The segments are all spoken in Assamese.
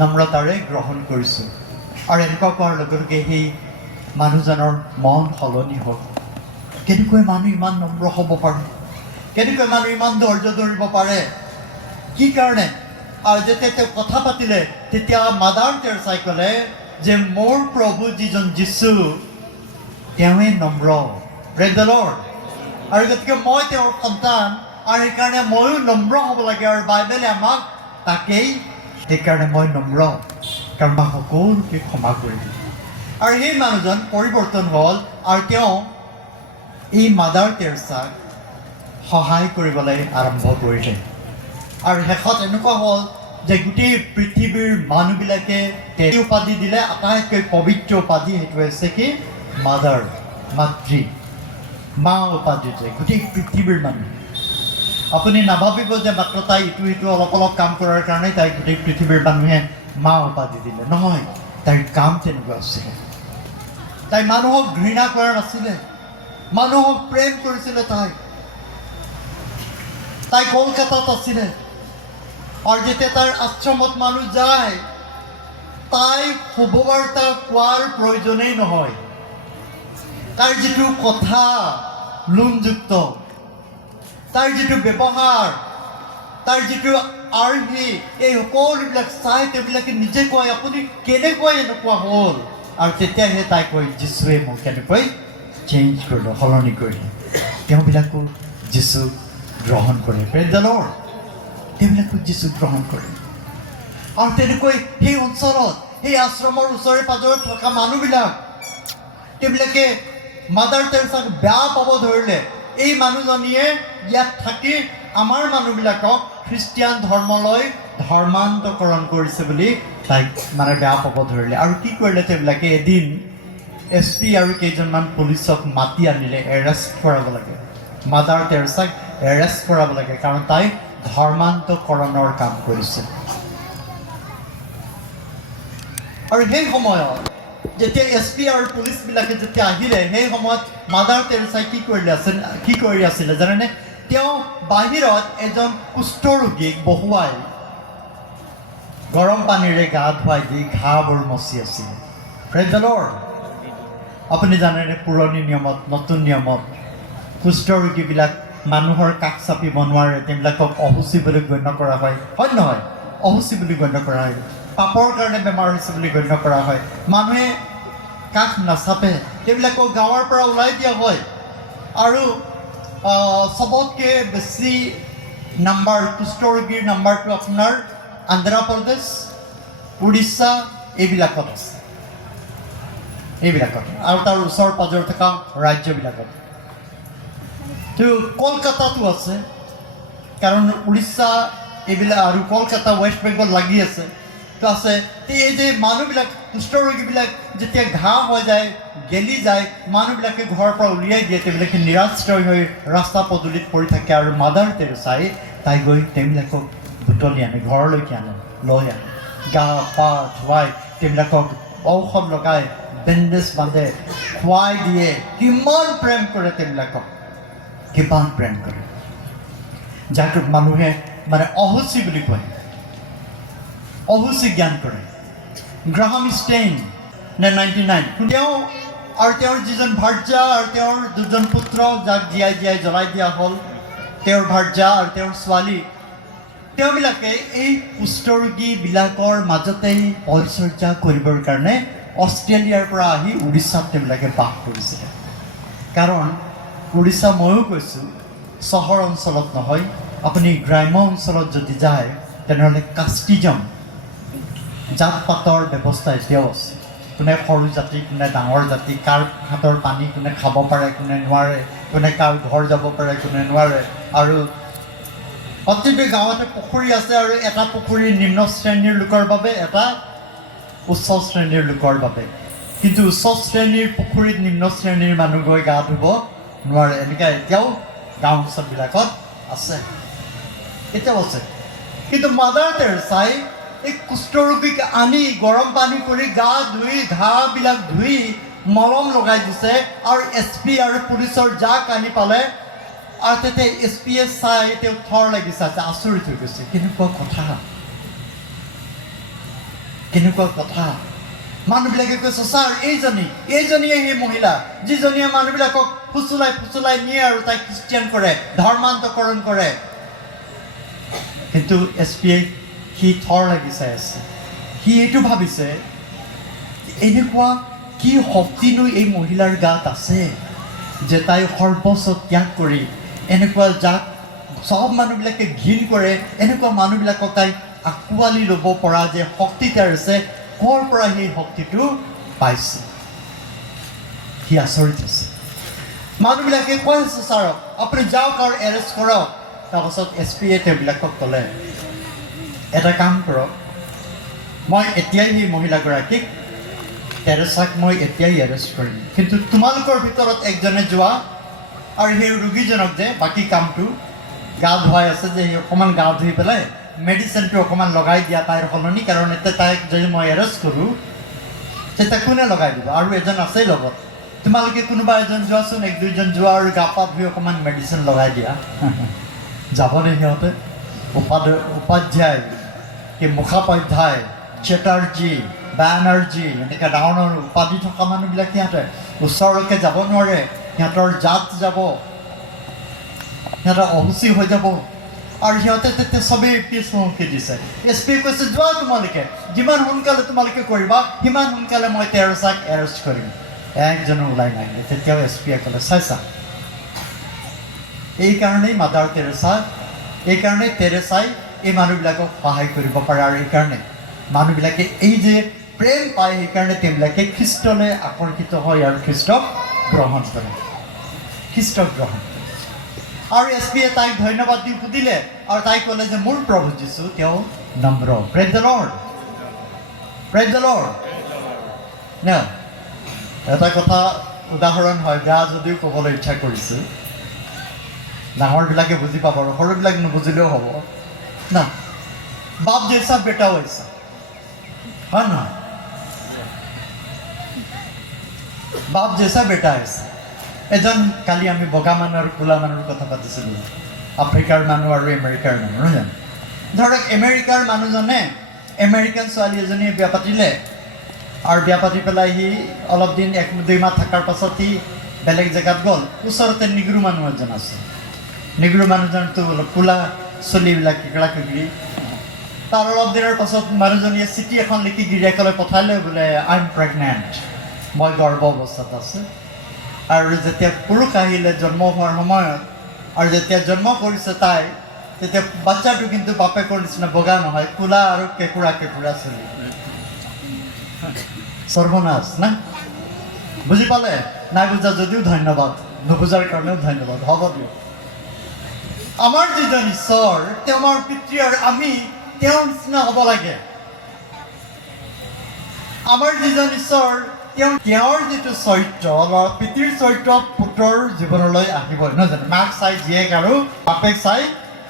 নম্ৰতাৰে গ্ৰহণ কৰিছোঁ। আৰু এনেকুৱা কোৱাৰ লগে লগে সেই মানুহজনৰ মন সলনি হ'ল। কেনেকৈ মানুহ ইমান নম্ৰ হ'ব পাৰে, কেনেকৈ মানুহ ইমান ধৈৰ্য ধৰিব পাৰে, কি কাৰণে? আৰু যেতিয়া তেওঁ কথা পাতিলে তেতিয়া মাদাৰ তেৰেছাই ক'লে যে মোৰ প্ৰভু যিজন যীশু তেওঁৱে নম্ৰ। Praise the lord. আৰু গতিকে মই তেওঁৰ সন্তান আৰু সেইকাৰণে ময়ো নম্ৰ হ'ব লাগে। আৰু বাইবেলে আমাক তাকেই, সেইকাৰণে মই নম্ৰ, কাৰণ মই সকলোকে ক্ষমা কৰি দিওঁ। আৰু সেই মানুহজন পৰিৱৰ্তন হ'ল আৰু তেওঁ এই মাদাৰ তেৰেছাক সহায় কৰিবলৈ আৰম্ভ কৰিলে। আৰু শেষত এনেকুৱা হ'ল যে গোটেই পৃথিৱীৰ মানুহবিলাকে এই উপাধি দিলে, আটাইতকৈ পবিত্ৰ উপাধি সেইটো হৈছে কি? মাদাৰ, মাতৃ, মা উপাধি যে গোটেই পৃথিৱীৰ মানুহ। আপুনি নাভাবিব যে মাত্ৰ তাই ইটো সিটো অলপ অলপ কাম কৰাৰ কাৰণে তাইক গোটেই পৃথিৱীৰ মানুহে মা উপাধি দিলে। নহয়, তাইৰ কাম তেনেকুৱা আছিলে। তাই মানুহক ঘৃণা কৰা নাছিলে, মানুহক প্ৰেম কৰিছিলে। তাই কলকাতাত আছিলে আৰু যেতিয়া তাইৰ আশ্ৰমত মানুহ যায় তাই শুভবাৰ্তা কোৱাৰ প্ৰয়োজনেই নহয়। তাইৰ যিটো কথা লোনযুক্ত, তাইৰ যিটো ব্যৱহাৰ, তাইৰ যিটো আৰ্হি, এই সকলোবিলাক চাই তেওঁবিলাকে নিজে কয় আপুনি কেনেকৈ এনেকুৱা হ'ল? আৰু তেতিয়াহে তাই কয় যীশুৱে মোক কেনেকৈ চেঞ্জ কৰিলে, সলনি কৰিলে। তেওঁবিলাকো যীশুক গ্ৰহণ কৰে। Praise the lord. তেওঁবিলাকো যীশুক গ্ৰহণ কৰে। আৰু তেনেকৈ সেই অঞ্চলত, সেই আশ্ৰমৰ ওচৰে পাজৰে থকা মানুহবিলাক তেওঁবিলাকে মাদাৰ তেৰেছাক বেয়া পাব ধৰিলে। এই মানুহজনীয়ে ইয়াত থাকি আমাৰ মানুহবিলাকক খ্ৰীষ্টিয়ান ধৰ্মলৈ ধৰ্মান্তকৰণ কৰিছে বুলি তাইক বেয়া পাব ধৰিলে। আৰু কি কৰিলে তেওঁবিলাকে? এদিন SP আৰু কেইজনমান পুলিচক মাতি আনিলে, এৰেষ্ট কৰাব লাগে। মাদাৰ তেৰেছাক এৰেষ্ট কৰাব লাগে, কাৰণ তাই ধৰ্মান্তকৰণৰ কাম কৰিছে। আৰু সেই সময়ত যেতিয়া SP আৰু পুলিচবিলাকে যেতিয়া আহিলে, সেই সময়ত মাদাৰ তেৰেছাই কি কৰি আছিলে জানেনে? তেওঁ বাহিৰত এজন কুষ্ঠৰোগীক বহুৱাই গৰম পানীৰে গা ধুৱাই দি ঘাঁবোৰ মচি আছিলে। Praise the lord. আপুনি জানেনে পুৰণি নিয়মত, নতুন নিয়মত কুষ্ঠৰোগীবিলাক মানুহৰ কাষ চাপিব নোৱাৰে, তেওঁবিলাকক অশুচি বুলি গণ্য কৰা হয়। হয় নহয়? অশুচি বুলি গণ্য কৰা হয়। পাপৰ কাৰণে বেমাৰ হৈছে বুলি গণ্য কৰা হয়। মানুহে কাষ নাচাপে, তেওঁবিলাকক গাঁৱৰ পৰা ওলাই দিয়া হয়। আৰু চবতকৈ বেছি নাম্বাৰ, কুষ্ঠৰোগীৰ নাম্বাৰটো আপোনাৰ অন্ধ্ৰপ্ৰদেশ, উৰিষ্যা এইবিলাকত আছে। এইবিলাকত আৰু তাৰ ওচৰ পাজৰে থকা ৰাজ্যবিলাকত। তো কলকাতাতো আছে, কাৰণ উৰিষ্যা এইবিলাক আৰু কলকাতা, ৱেষ্ট বেংগল লাগি আছে। তো আছে। এই যে মানুহবিলাক, কুষ্ঠৰোগীবিলাক যেতিয়া ঘাঁহ হৈ যায়, গেলি যায়, মানুহবিলাকে ঘৰৰ পৰা উলিয়াই দিয়ে, তেওঁবিলাকে নিৰাশ্ৰয় হৈ ৰাস্তা পদূলিত পৰি থাকে। আৰু মাদাৰ তেৰেছাই তাই গৈ তেওঁবিলাকক বুটলি আনে, ঘৰলৈকে আনে, লৈ আনে, গা পা ধুৱাই তেওঁবিলাকক ঔষধ লগাই, বেণ্ডেজ বান্ধে, খুৱাই দিয়ে। কিমান প্ৰেম কৰে তেওঁবিলাকক, কিমান প্ৰেম কৰে। যাক মানুহে অশুচি বুলি কয়, অশুচি জ্ঞান কৰে। গ্ৰাহাম ষ্টেইন নে 99, তেওঁ আৰু তেওঁৰ যিজন ভাৰ্যা আৰু তেওঁৰ দুজন পুত্ৰ, যাক জীয়াই জ্বলাই দিয়া হ'ল, তেওঁৰ ভাৰ্যা আৰু তেওঁৰ ছোৱালী, তেওঁবিলাকে এই কুষ্ঠৰোগীবিলাকৰ মাজতেই পৰিচৰ্যা কৰিবৰ কাৰণে অষ্ট্ৰেলিয়াৰ পৰা আহি উৰিষ্যাত তেওঁবিলাকে বাস কৰিছিলে। কাৰণ উৰিষ্যা, ময়ো কৈছোঁ, চহৰ অঞ্চলত নহয়, আপুনি গ্ৰাম্য অঞ্চলত যদি যায় তেনেহ'লে কাষ্টিজম, জাত পাতৰ ব্যৱস্থা এতিয়াও আছে। কোনে সৰু জাতি, কোনে ডাঙৰ জাতি, কাৰ হাতৰ পানী কোনে খাব পাৰে, কোনে নোৱাৰে, কোনে কাৰ ঘৰ যাব পাৰে, কোনে নোৱাৰে। আৰু প্ৰতিটো গাঁৱতে পুখুৰী আছে, আৰু এটা পুখুৰী নিম্ন শ্ৰেণীৰ লোকৰ বাবে, এটা উচ্চ শ্ৰেণীৰ লোকৰ বাবে। কিন্তু উচ্চ শ্ৰেণীৰ পুখুৰীত নিম্ন শ্ৰেণীৰ মানুহ গৈ গা ধুব নোৱাৰে। এনেকৈ এতিয়াও গাঁও অঞ্চলবিলাকত আছে, এতিয়াও আছে। কিন্তু মাদাৰ তেৰেছাই এই কুষ্ঠৰোগীক আনি গৰম পানী কৰি গা ধুই, ঘাঁহবিলাক ধুই মলম লগাই দিছে। আৰু SP আৰু পুলিচৰ যাক আনি পালে, আৰু তেতিয়া SPয়ে চাই তেওঁ থৰ লাগি চাইছে, আচৰিত হৈ গৈছে। কেনেকুৱা কথা! কেনেকুৱা কথা মানুহবিলাকে কৈছে ছাৰ এইজনীয়ে সেই মহিলা যিজনীয়ে মানুহবিলাকক ফুচুলাই নিয়ে আৰু তাইক খ্ৰীষ্টিয়ান কৰে ধৰ্মান্তকৰণ কৰে কিন্তু এছপিয়ে সি থৰ লাগি চাই আছে সি এইটো ভাবিছে এনেকুৱা কি শক্তিনো এই মহিলাৰ গাত আছে যে তাই সৰ্বস্ব ত্যাগ কৰি এনেকুৱা যাক সব মানুহবিলাকে ঘিণ কৰে এনেকুৱা মানুহবিলাকক তাই আঁকোৱালি ল'ব পৰা যে শক্তি তাৰ আছে ক'ৰ পৰা সেই শক্তিটো পাইছে সি আচৰিত আছে মানুহবিলাকে কৈ আছে ছাৰক আপুনি যাওক আৰু এৰেষ্ট কৰক তাৰপাছত এছপিয়ে তেওঁবিলাকক ক'লে এটা কাম কৰক মই এতিয়াই সেই মহিলাগৰাকীক তেৰেছাক মই এতিয়াই এৰেষ্ট কৰিম কিন্তু তোমালোকৰ ভিতৰত একজনে যোৱা আৰু সেই ৰোগীজনক যে বাকী কামটো গা ধুৱাই আছে যে সেই অকণমান গা ধুই পেলাই মেডিচিনটো অকণমান লগাই দিয়া তাইৰ সলনি কাৰণ এতিয়া তাইক যদি মই এৰেষ্ট কৰোঁ তেতিয়া কোনে লগাই দিব আৰু এজন আছেই লগত তোমালোকে কোনোবা এজন যোৱাচোন এক দুইজন যোৱা আৰু গা পা ধুই অকণমান মেডিচিন লগাই দিয়া যাবনে সিহঁতে উপাধ্যায় কি মুখোপাধ্যায় চেটাৰ্জী বেনাৰ্জী এনেকৈ ডাঙৰ উপাধি থকা মানুহবিলাক সিহঁতে ওচৰলৈকে যাব নোৱাৰে সিহঁতৰ জাত যাব সিহঁতৰ অসুচী হৈ যাব আৰু সিহঁতে তেতিয়া চবেই পিছমুখি দিছে এছপিয়ে কৈছে যোৱা তোমালোকে যিমান সোনকালে তোমালোকে কৰিবা সিমান সোনকালে মই তেৰেছাক এৰেষ্ট কৰিম একজনো ওলাই নাহিলে তেতিয়াও এছপিয়ে ক'লে চাইছা এইকাৰণেই মাদাৰ তেৰেছা এইকাৰণেই তেৰেছাই এই মানুহবিলাকক সহায় কৰিব পাৰে আৰু এইকাৰণে মানুহবিলাকে এই যে প্ৰেম পায় সেইকাৰণে তেওঁবিলাকে খ্ৰীষ্টলৈ আকৰ্ষিত হয় আৰু খ্ৰীষ্টক গ্ৰহণ কৰে আৰু এছপিয়ে তাইক ধন্যবাদ দি সুধিলে আৰু তাই ক'লে যে মোৰ প্ৰভু যীশু তেওঁ নম্ৰ প্ৰেজ দ্য লৰ্ড ন এটা কথা উদাহৰণ হয় বেয়া যদিও ক'বলৈ ইচ্ছা কৰিছোঁ ডাঙৰবিলাকে বুজি পাব আৰু সৰুবিলাক নুবুজিলেও হ'ব না বাপ জৈছা বেটা হৈছা হয় নহয় বাপ জৈছা বেটা হৈছে এজন কালি আমি বগা মানুহ আৰু ক'লা মানুহৰ কথা পাতিছিলোঁ আফ্ৰিকাৰ মানুহ আৰু আমেৰিকাৰ মানুহ নহয় জানো ধৰক আমেৰিকাৰ মানুহজনে আমেৰিকান ছোৱালী এজনীয়ে বিয়া পাতিলে আৰু বিয়া পাতি পেলাই সি অলপ দিন 1-2 মাহ থকাৰ পাছত সি বেলেগ জেগাত গ'ল ওচৰতে নিগ্ৰো মানুহ এজন আছে নিগ্ৰো মানুহজনটো অলপ ক'লা চুলিবিলাক কিকৰা কিকৰি তাৰ অলপ দিনৰ পাছত মানুহজনীয়ে চিঠি এখন লিখি গিৰিয়েকলৈ পঠালে বোলে আই এম প্ৰেগনেণ্ট মই গৰ্ভ অৱস্থাত আছে আৰু যেতিয়া পুৰুষ আহিলে জন্ম হোৱাৰ সময়ত আৰু যেতিয়া জন্ম কৰিছে তাই তেতিয়া বাচ্চাটো কিন্তু বাপেকৰ নিচিনা বগা নহয় ক'লা আৰু কেঁকুৰা চুলি সৰ্বনাশ না বুজি পালে নাই বুজা যদিও ধন্যবাদ নুবুজাৰ কাৰণেও ধন্যবাদ হ'ব দিয়ক আমাৰ যিজন ঈশ্বৰ তেওঁ আমাৰ পিতৃ আৰু আমি তেওঁৰ নিচিনা হ'ব লাগে আমাৰ যিজন ঈশ্বৰ তেওঁৰ যিটো চৰিত্ৰ বা পিতৃৰ চৰিত্ৰ পুত্ৰৰ জীৱনলৈ আহিবই নহয় জানো মাক চাই জীয়েক আৰু বাপেক চাই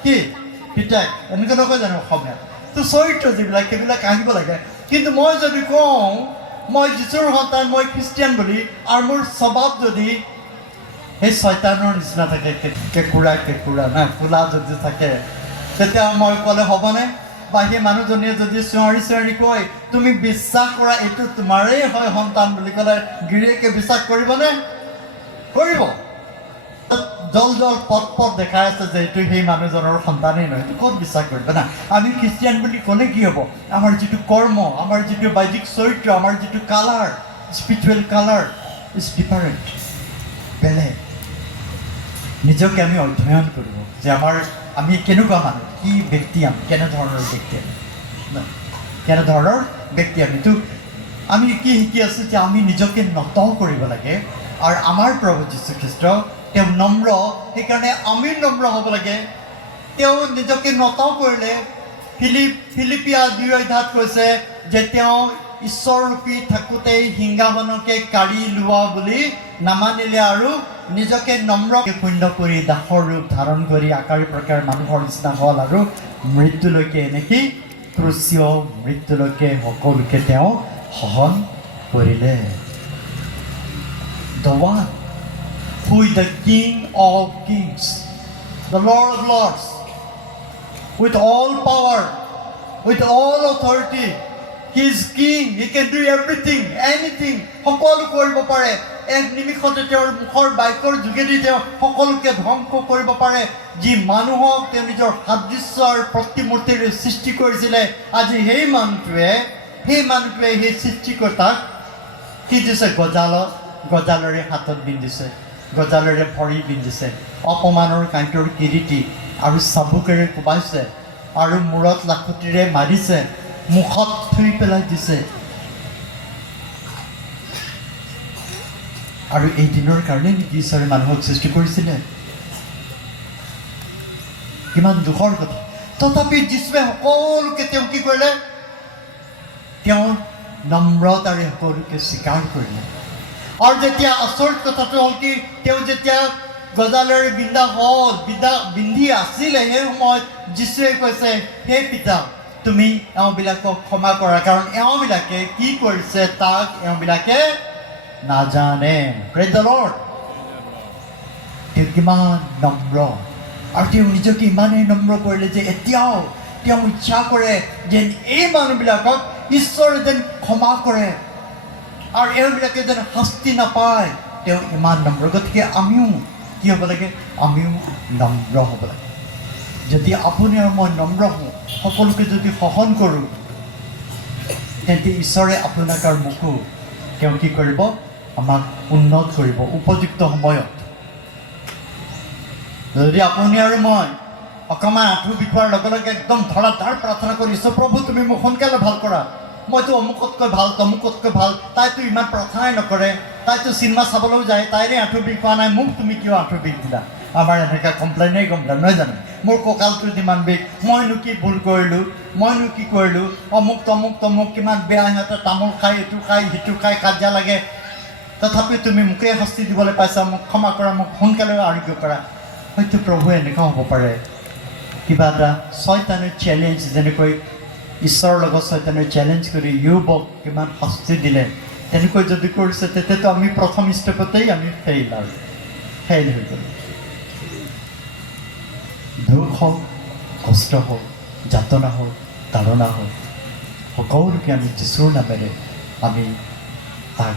কি পিতাক এনেকৈ নকয় জানো অসমীয়াত তো চৰিত্ৰ যিবিলাক সেইবিলাক আহিব লাগে কিন্তু মই যদি কওঁ মই যীশুৰ সন্তান মই খ্ৰীষ্টিয়ান বুলি আৰু মোৰ স্বভাৱ যদি সেই শয়তানৰ নিচিনা থাকে কেঁকুৰা না ক'লা যদি থাকে তেতিয়া মই ক'লে হ'বনে বা সেই মানুহজনীয়ে যদি চিঞৰি কয় তুমি বিশ্বাস কৰা এইটো তোমাৰেই হয় সন্তান বুলি ক'লে গিৰিয়েকে বিশ্বাস কৰিবনে কৰিব জল পট দেখাই আছে যে এইটো সেই মানুহজনৰ সন্তানেই নহয় এইটো ক'ত বিশ্বাস কৰিব না আমি খ্ৰীষ্টিয়ান বুলি ক'লে কি হ'ব আমাৰ যিটো কৰ্ম আমাৰ যিটো বাহ্যিক চৰিত্ৰ আমাৰ যিটো colour spiritual colour is different বেলেগ নিজকে আমি অধ্যয়ন কৰিব যে আমি কেনেকুৱা মানুহ কি ব্যক্তি আমি কেনেধৰণৰ ব্যক্তি আমিতো আমি কি শিকি আছোঁ যে আমি নিজকে নত কৰিব লাগে আৰু আমাৰ প্ৰভু যীশুখ্ৰীষ্ট তেওঁ নম্ৰ সেইকাৰণে আমি নম্ৰ হ'ব লাগে তেওঁ নিজকে নত কৰিলে ফিলিপিয়া 2 কৈছে যে তেওঁ ঈশ্বৰৰূপী থাকোঁতেই সিংহাসনকে কাঢ়ি লোৱা বুলি নামানিলে আৰু নিজকে নম্ৰকে শূন্য কৰি দাসৰ ৰূপ ধাৰণ কৰি আকাৰ প্ৰকাৰ মানুহৰ নিচিনা হ'ল আৰু মৃত্যুলৈকে এনেকৈ ক্ৰুচীয় মৃত্যুলৈকে সকলোকে তেওঁ সহন কৰিলে The one who is the King of kings, the Lord of lords, with all power, with all authority, he is king, he can do everything, anything, সকলো কৰিব পাৰে। এক নিমিষতে তেওঁৰ মুখৰ বাক্যৰ যোগেদি তেওঁ সকলোকে ধ্বংস কৰিব পাৰে। যি মানুহক তেওঁ নিজৰ সাদৃশ্যৰ প্ৰতিমূৰ্তিৰে সৃষ্টি কৰিছিলে, আজি সেই মানুহটোৱে সেই সৃষ্টিকৰ্তাক কি দিছে? গজালৰে হাতত বিন্ধিছে, গজালৰে ভৰি বিন্ধিছে, অপমানৰ কাঁইটৰ কিৰীটি আৰু চাবুকেৰে কোবাইছে, আৰু মূৰত লাখুটিৰে মাৰিছে, মুখত থুই পেলাই দিছে। আৰু এই দিনৰ কাৰণে নেকি ঈশ্বৰে মানুহক সৃষ্টি কৰিছিলে? কিমান দুখৰ কথা। তথাপি যীশুৱে সকলোকে তেওঁ কি কৰিলে? তেওঁ নম্ৰতাৰে সকলোকে স্বীকাৰ কৰিলে। আৰু যেতিয়া আচৰিত কথাটো হ'ল কি, তেওঁ যেতিয়া গজালেৰে বিন্ধি আছিলে, সেই সময়ত যীশুৱে কৈছে, হে পিতা, তুমি এওঁবিলাকক ক্ষমা কৰা, কাৰণ এওঁবিলাকে কি কৰিছে তাক এওঁবিলাকে নাজানে। Praise the lord. তেওঁ কিমান নম্ৰ, আৰু তেওঁ নিজকে ইমানেই নম্ৰ কৰিলে যে এতিয়াও তেওঁ ইচ্ছা কৰে যেন এই মানুহবিলাকক ঈশ্বৰে যেন ক্ষমা কৰে আৰু এওঁবিলাকে যেন শাস্তি নাপায়। তেওঁ ইমান নম্ৰ। গতিকে আমিও কি হ'ব লাগে? আমিও নম্ৰ হ'ব লাগে। যদি আপুনি আৰু মই নম্ৰ হওঁ, সকলোকে যদি সহন কৰোঁ, তেন্তে ঈশ্বৰে আপোনাক আৰু মোকো তেওঁ কি কৰিব? আমাক উন্নত কৰিব উপযুক্ত সময়ত। যদি আপুনি আৰু মই অকণমান আঁঠু বিষোৱাৰ লগে লগে একদম ধৰাধাৰ প্ৰাৰ্থনা কৰিছোঁ, প্ৰভু তুমি মোক সোনকালে ভাল কৰা, মইতো অমুকতকৈ ভাল, তমুকতকৈ ভাল, তাইতো ইমান প্ৰাৰ্থনাই নকৰে, তাইতো চিনেমা চাবলৈও যায়, তাইৰে আঁঠু বিষ হোৱা নাই, মোক তুমি কিয় আঁঠু বিষ দিলা? আমাৰ এনেকৈ কমপ্লেইন নহয় জানো? মোৰ কঁকালটো যিমান বিষ, মইনো কি ভুল কৰিলোঁ, মইনো কি কৰিলোঁ, অমুক তমুক কিমান বেয়া, সিহঁতে তামোল খাই, এইটো খাই, সিটো খাই, কাজিয়া লাগে, তথাপি তুমি মোকেই শাস্তি দিবলৈ পাইছা, মোক ক্ষমা কৰা, মোক সোনকালে আৰোগ্য কৰা। হয়তো প্ৰভু এনেকুৱা হ'ব পাৰে, কিবা এটা ছয়তানে চেলেঞ্জ, যেনেকৈ ঈশ্বৰৰ লগত ছয়তানে চেলেঞ্জ কৰি ইয়োবক কিমান শাস্তি দিলে, তেনেকৈ যদি কৰিছে, তেতিয়াতো আমি প্ৰথম ষ্টেপতেই আমি ফেইল হৈ গ'লোঁ। দুখ হওক, কষ্ট হওক, যাতনা হওক, তাৰণা হওক, সকলোকে আমি যীশুৰ নামেৰে আমি তাক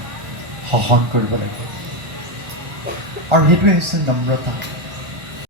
সহন কৰিব লাগিব। আৰু সেইটোৱে হৈছে নম্ৰতা।